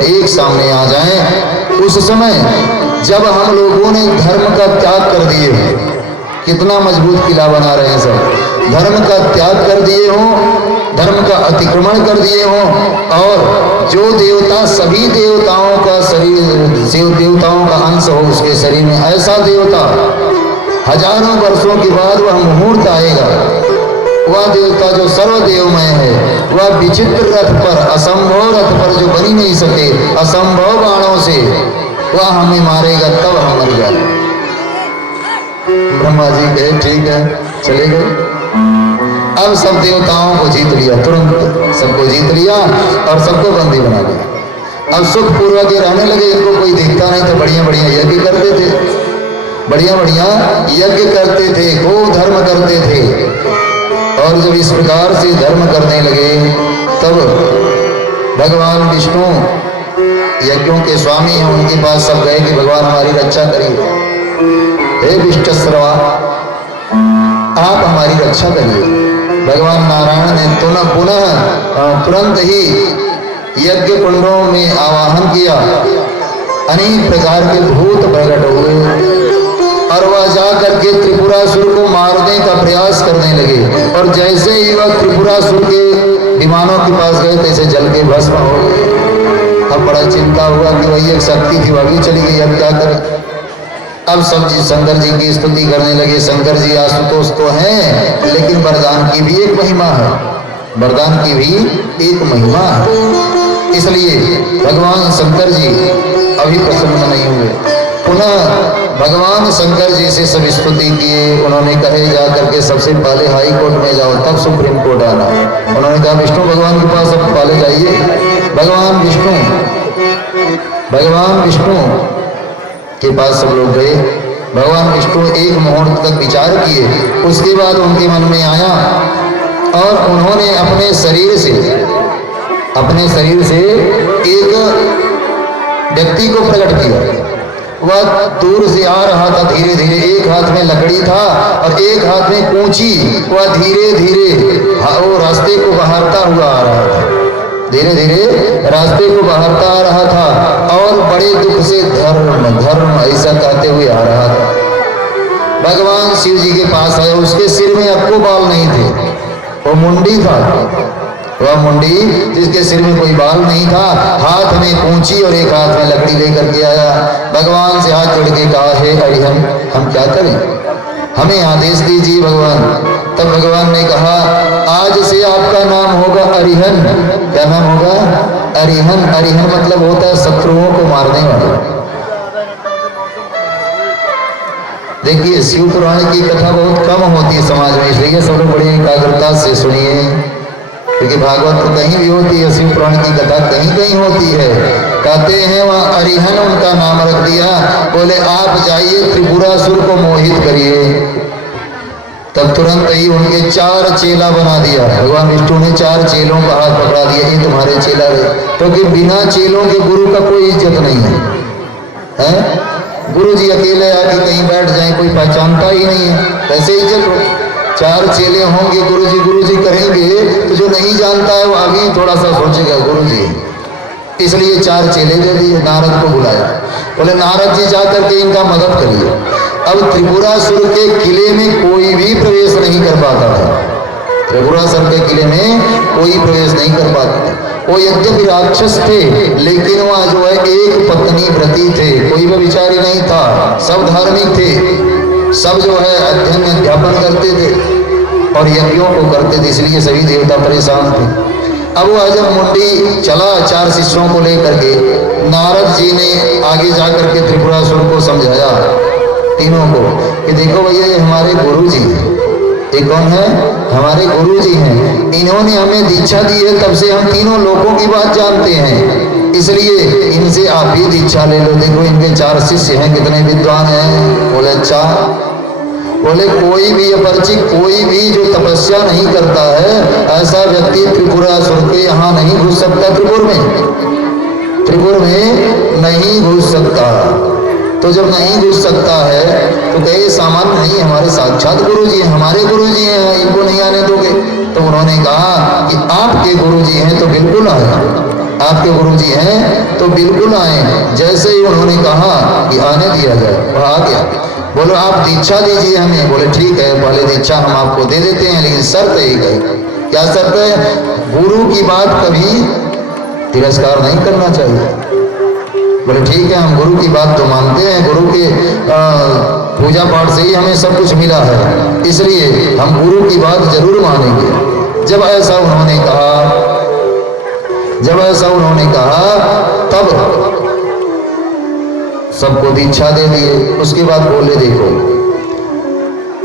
मिलकर एक सामने आ जाएं, उस समय जब हम लोगों ने धर्म का त्याग कर दिए, कितना मजबूत किला बना रहे हैं सब, धर्म का त्याग कर दिए हों, धर्म का अतिक्रमण कर दिए हों, और जो देवता सभी देवताओं का शरीर, देवताओं का अंश हो उसके शरीर में, ऐसा देवता हजारों वर्षों के बाद वह मुहूर्त आएगा, वह देवता जो सर्वदेवमय है, वह विचित्र रथ पर, असंभव रथ पर जो बनी नहीं सके, असंभव बाणों से वह हमें मारेगा, तब हम मर जाएंगे। ब्रह्मा जी कहे ठीक है, चले गए। अब सब देवताओं को जीत लिया, तुरंत सबको जीत लिया और सबको बंदी बना लिया। अब सुख पूर्वक रहने लगे, इनको कोई देखता नहीं, तो बढ़िया बढ़िया यज्ञ करते थे, बढ़िया बढ़िया यज्ञ करते थे, गो धर्म करते थे। और जब इस प्रकार से धर्म करने लगे, तब भगवान विष्णु यज्ञों के स्वामी हैं, उनके पास सब गए कि भगवान हमारी रक्षा करिए, हे विष्टस्रवा आप हमारी रक्षा करिए। भगवान नारायण ने तुरंत ही यज्ञ कुंडों में आवाहन किया, अनेक प्रकार के भूत प्रकट हुए और वह जाकर के त्रिपुरासुर को मारने का प्रयास करने लगे। और जैसे ही वह त्रिपुरासुर के विमानों के पास गए, तैसे जल के भस्म हो गए। अब बड़ा चिंता हुआ कि वही एक शक्ति थी, वह भी चली गई, अब क्या करें। अब सब जी शंकर जी की स्तुति करने लगे। शंकर जी आशुतोष तो हैं, लेकिन वरदान की भी एक महिमा है, वरदान की भी एक महिमा है। इसलिए भगवान शंकर जी अभी प्रसन्न नहीं हुए। पुनः भगवान शंकर जी से सब स्तुति किए। उन्होंने कहे जा करके सबसे पहले हाई कोर्ट में जाओ, तब सुप्रीम कोर्ट आना। उन्होंने कहा विष्णु भगवान के पास सब पहले जाइए। भगवान विष्णु के पास सब लोग गए। भगवान विष्णु एक मुहूर्त तक विचार किए, उसके बाद उनके मन में आया और उन्होंने अपने शरीर से एक व्यक्ति को प्रकट किया। वह दूर से आ रहा था धीरे धीरे, एक हाथ में लकड़ी था और एक हाथ में कूंची। वह धीरे धीरे वो रास्ते को बहारता हुआ आ रहा था, धीरे धीरे रास्ते को बहारता आ रहा था और बड़े दुख से धर्म धर्म ऐसा कहते हुए आ रहा था। भगवान शिव जी के पास आया। उसके सिर में अक्को बाल नहीं थे, वो मुंडी था, वह मुंडी जिसके सिर में कोई बाल नहीं था, हाथ में कूंची और एक हाथ में लकड़ी लेकर के आया। भगवान से हाथ जोड़ के कहा, हे अरिहन हम क्या करें, हमें आदेश दीजिए भगवान। तब भगवान ने कहा, आज से आपका नाम होगा अरिहन। क्या नाम होगा? अरिहन। अरिहन मतलब होता है शत्रुओं को मारने वाला। देखिए शिव पुराण की कथा बहुत कम होती है समाज में, इसलिए सब लोग बड़ी एकाग्रता से सुनिए, क्योंकि भागवत तो कहीं भी होती है, शिव पुराण की कथा कहीं कहीं होती है। कहते हैं वहाँ अरिहन उनका नाम रख दिया। बोले आप जाइए त्रिपुरासुर को मोहित करिए। तब तुरंत ही उनके 4 चेला बना दिया। भगवान विष्णु ने 4 चेलों का हाथ पकड़ा दिया, ये तुम्हारे चेला रहे, क्योंकि बिना चेलों के गुरु का कोई इज्जत नहीं है। गुरु जी अकेले आके कहीं बैठ जाएं, कोई पहचानता ही नहीं है, कैसे इज्जत हो। 4 चेले होंगे, गुरु जी करेंगे, तो जो नहीं जानता है वो अभी थोड़ा सा सोचेगा गुरु जी। इसलिए 4 चेले दे दिए, नारद को बुलाया। बोले नारद जी जाकर के इनका मदद करिए। अब त्रिपुरासुर के किले में कोई भी प्रवेश नहीं कर पाता था। त्रिपुरासुर के किले में कोई प्रवेश नहीं कर पाता था। वो यद्यपि राक्षस थे, लेकिन वह जो है एक पत्नी व्रती थे, कोई भी विचारी नहीं था, सब धार्मिक थे, सब जो है अध्ययन अध्यापन करते थे और यज्ञों को करते थे, इसलिए सभी देवता परेशान थे। अब वह जब मुंडी चला 4 शिष्यों को लेकर के, नारद जी ने आगे जाकर के त्रिपुरासुर को समझाया, तीनों को, कि देखो भैया ये हमारे गुरु जी हैं। ये कौन है? हमारे गुरु जी हैं। इन्होंने हमें दीक्षा दी है, तब से हम तीनों लोगों की बात जानते हैं, इसलिए इनसे आप भी दीक्षा ले लो। देखो इनके 4 शिष्य हैं, कितने विद्वान हैं। बोले अच्छा। बोले कोई भी अपरिचित, कोई भी जो तपस्या नहीं करता है, ऐसा व्यक्ति त्रिपुरासुर के यहाँ नहीं घुस सकता। त्रिपुर में नहीं घुस सकता। तो जब नहीं घुस सकता है तो कहे सामान्य नहीं, हमारे साक्षात गुरु जी हैं, हमारे गुरु जी हैं, इनको नहीं आने दोगे। तो उन्होंने कहा कि आपके गुरु जी हैं तो बिल्कुल आए। आपके गुरुजी हैं तो बिल्कुल आए। जैसे ही उन्होंने कहा कि आने दिया जाए, वह आ गया। बोलो आप दीक्षा दीजिए हमें। बोले ठीक है, पहले दीक्षा हम आपको दे देते हैं, लेकिन शर्त एक है। क्या शर्त है? गुरु की बात कभी तिरस्कार नहीं करना चाहिए। बोले ठीक है, हम गुरु की बात तो मानते हैं, गुरु के पूजा पाठ से ही हमें सब कुछ मिला है, इसलिए हम गुरु की बात जरूर मानेंगे। जब ऐसा उन्होंने कहा तब सबको दीक्षा दे दिए। उसके बाद बोले देखो,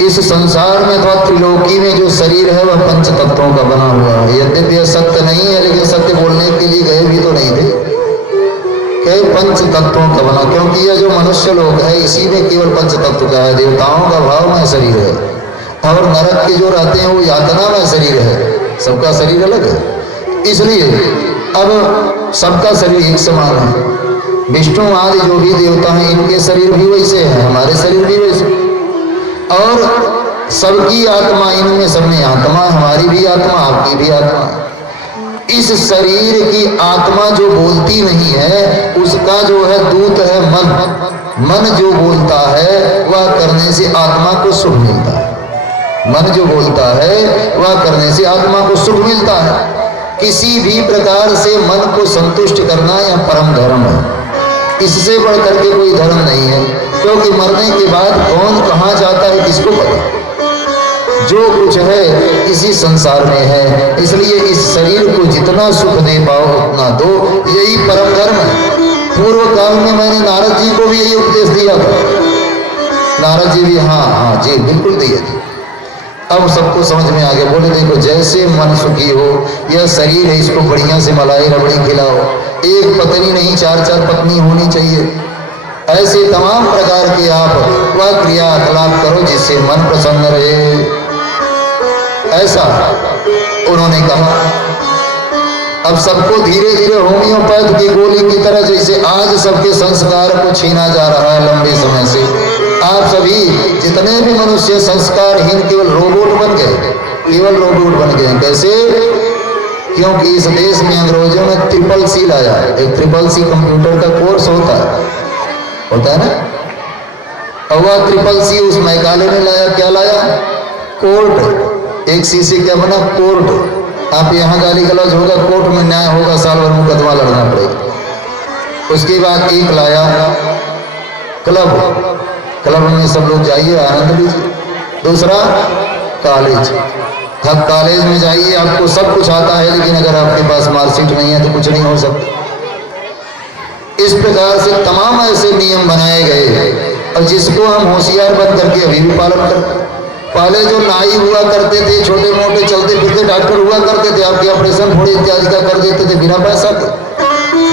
इस संसार में तो त्रिलोकी में जो शरीर है वह पंच तत्वों का बना हुआ है। यद्यपि यह सत्य नहीं है, लेकिन सत्य बोलने के लिए गए भी तो नहीं थे। पंच तत्वों का बना, क्योंकि यह जो मनुष्य लोग है इसी में केवल पंच तत्व का है। देवताओं का भाव में शरीर है, और नरक के जो रहते हैं वो यातना में शरीर है। सबका शरीर अलग है, इसलिए अब सबका शरीर एक समान है। विष्णु आदि जो भी देवता हैं इनके शरीर भी वैसे हैं, हमारे शरीर भी वैसे, और सबकी आत्मा इनमें सब में आत्मा, हमारी भी आत्मा, आपकी भी आत्मा। इस शरीर की आत्मा जो बोलती नहीं है उसका जो है दूत है मन। मन जो बोलता है वह करने से आत्मा को सुख मिलता है। मन जो बोलता है वह करने से आत्मा को सुख मिलता है। किसी भी प्रकार से मन को संतुष्ट करना यह परम धर्म है। इससे बढ़कर के कोई धर्म नहीं है, क्योंकि मरने के बाद कौन कहाँ जाता है किसको पता। जो कुछ है इसी संसार में है, इसलिए इस शरीर को जितना सुख दे पाओ उतना दो, यही परम धर्म है। पूर्व काल में मैंने नारद जी को भी यही उपदेश दिया था। नारद जी भी हाँ जी बिल्कुल दिए थे। अब सबको समझ में आ गया। बोले देखो, जैसे मन सुखी हो, यह शरीर है, इसको बढ़िया से मलाई रबड़ी खिलाओ। एक पत्नी नहीं, 4-4 पत्नी होनी चाहिए। ऐसे तमाम प्रकार के आप वह क्रियाकलाप करो जिससे मन प्रसन्न रहे। ऐसा उन्होंने कहा। अब सबको धीरे धीरे होम्योपैथ की गोली की तरह, जैसे आज सबके संस्कार को छीना जा रहा है लंबे समय से, आप सभी जितने भी मनुष्य संस्कारहीन केवल रोबोट बन गए, केवल रोबोट बन गए। कैसे? क्योंकि इस देश में अंग्रेजों ने CCC लाया। एक CCC कंप्यूटर का कोर्स होता है ना, और वह CCC उस मैकाले ने लाया। क्या लाया? कोर्ट। एक शीशे क्या बना? कोर्ट। आप यहाँ गाली गलौज होगा, कोर्ट में न्याय होगा, साल भर मुकदमा लड़ना पड़ेगा। उसके बाद एक लाया क्लब। क्लब में सब लोग जाइए, आनंद लीजिए। दूसरा कॉलेज। अब कॉलेज में जाइए, आपको सब कुछ आता है, लेकिन अगर आपके पास मार्कशीट नहीं है तो कुछ नहीं हो सकता। इस प्रकार से तमाम ऐसे नियम बनाए गए, और जिसको हम होशियार बन करके अभी भी पालन करते हैं। पहले जो नाई हुआ करते थे, छोटे मोटे चलते फिरते डॉक्टर हुआ करते थे, आपके ऑपरेशन थोड़ी इत्यादि का कर देते थे बिना पैसा के,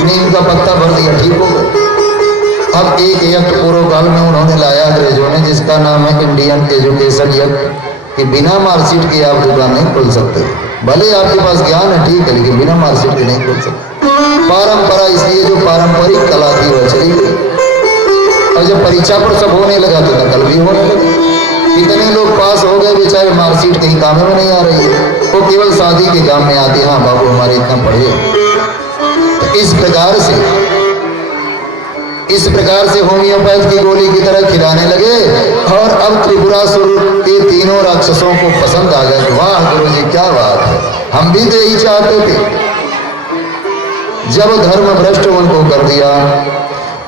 नीम का पत्ता भर दिया, ठीक हो गया। अब एक यज्ञ पूर्व काल में उन्होंने लाया अंग्रेजों ने, जिसका नाम है इंडियन एजुकेशन यज्ञ, कि बिना मार्कशीट के आप दुकान नहीं खोल सकते। भले आपके पास ज्ञान है, ठीक है, लेकिन बिना मार्कशीट के नहीं खोल सकते। परंपरा, इसलिए जो पारंपरिक कला थी वह चली गई। और जब परीक्षा पर सब होने लगा तो नकल भी होने लगी। कितने लोग पास हो गए बेचारे, मार्कशीट कहीं काम में नहीं आ रही है, वो केवल शादी के काम में आती है। हाँ बाबू हमारे इतना पढ़े। तो इस प्रकार से होम्योपैथ की गोली की तरह खिलाने लगे। और अब त्रिपुरासुर के तीनों राक्षसों को पसंद आ गया। वाह गुरु जी क्या बात है, हम भी तो यही चाहते थे। जब धर्म भ्रष्ट उनको कर दिया,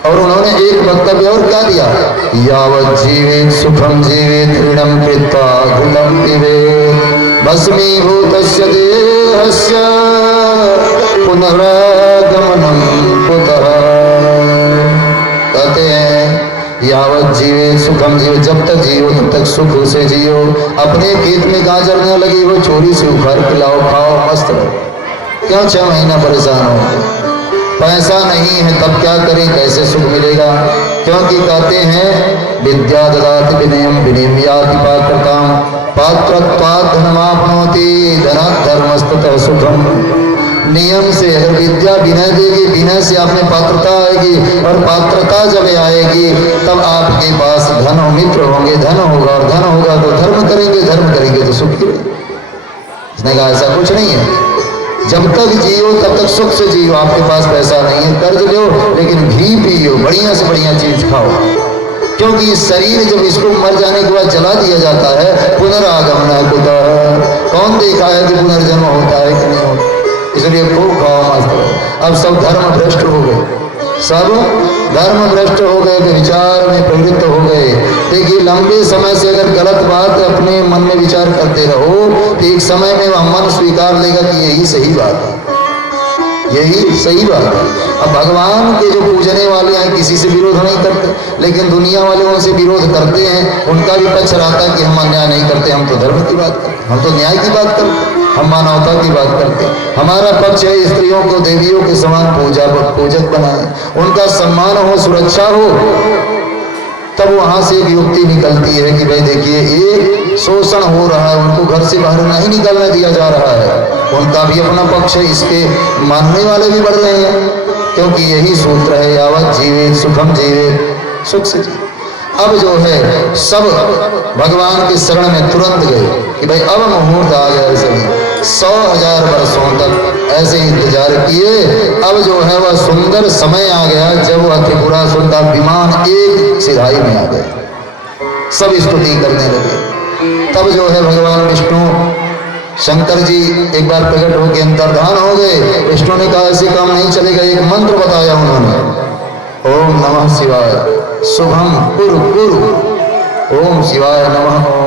और उन्होंने एक वक्तव्य और क्या दिया? यावत् जीवेत सुखम जीवेत ऋणम कृत्वा घृतं पिबेत् भस्मीभूतस्य देहस्य पुनरागमनं कुतः। कहते हैं यावत् जीवेत सुखम जीवेत, जब तक जियो तब तक सुख से जियो। अपने खेत में गाजर न लगी वो छोरी से उखाड़ के लाओ, खाओ, मस्त रहो। क्यों 6 महीना परेशान हो? पैसा नहीं है तब क्या करें, कैसे सुख मिलेगा? क्योंकि कहते हैं विद्या ददाति विनयम विनयम याति पात्रताम पात्रत्वात् धनमाप्नोति धनात् धर्मस्ततः सुखम। नियम से अगर विद्या विनय देगी, विनय से आप में पात्रता आएगी, और पात्रता जब आएगी तब आपके पास धन और मित्र होंगे, धन होगा, और धन होगा तो धर्म करेंगे, धर्म करेंगे तो सुख करेंगे। इसने कहा ऐसा कुछ नहीं है। जब तक जियो तब तक सुख से जियो। आपके पास पैसा नहीं है, कर्ज लो, लेकिन घी पियो, बढ़िया से बढ़िया चीज खाओ, क्योंकि इस शरीर जब इसको मर जाने के बाद जला दिया जाता है, पुनरागमन कुतः, कौन देखा है कि पुनर्जन्म होता है कि नहीं होता। इसलिए खूब खाओ, मस्त रहो। अब सब धर्म भ्रष्ट हो गए, सब धर्म भ्रष्ट हो गए, विचार में प्रवृत्त हो गए। देखिए, लंबे समय से अगर गलत बात अपने मन में विचार करते रहो तो एक समय में वह मन स्वीकार लेगा कि यही सही बात है, यही सही बात है। अब भगवान के जो पूजने वाले हैं किसी से विरोध नहीं करते, लेकिन दुनिया वाले उनसे विरोध करते हैं। उनका भी पक्ष रहता है कि हम अन्याय नहीं करते, हम तो धर्म की बात करते, हम तो न्याय की बात करते, हम मानवता की बात करते। हमारा पक्ष है स्त्रियों को देवियों के समान पूजक बनाए, उनका सम्मान हो, सुरक्षा हो। तब वहां से एक युक्ति निकलती है कि भाई देखिए, ये शोषण हो रहा है, उनको घर से बाहर नहीं निकलने दिया जा रहा है, उनका भी अपना पक्ष है, इसके मानने वाले भी बढ़ रहे हैं, क्योंकि यही सूत्र है, यावत जीवित सुखम जीवित, सुख से जीवित। अब जो है सब भगवान के शरण में तुरंत गए कि भाई अब मुहूर्त आ गया। सभी 100,000 वर्षों तक ऐसे इंतजार किए। अब जो है वह सुंदर समय आ गया जब वह त्रिपुरा सुंदर विमान एक सिधाई में आ गए, सब स्तुति करने लगे। तब जो है भगवान विष्णु शंकर जी एक बार प्रकट होकर अंतर्धान हो गए। विष्णु ने कहा ऐसे काम नहीं चलेगा, एक मंत्र बताया उन्होंने, ओम नमः शिवाय शुभम कुरु कुरु, ओम शिवाय नमः।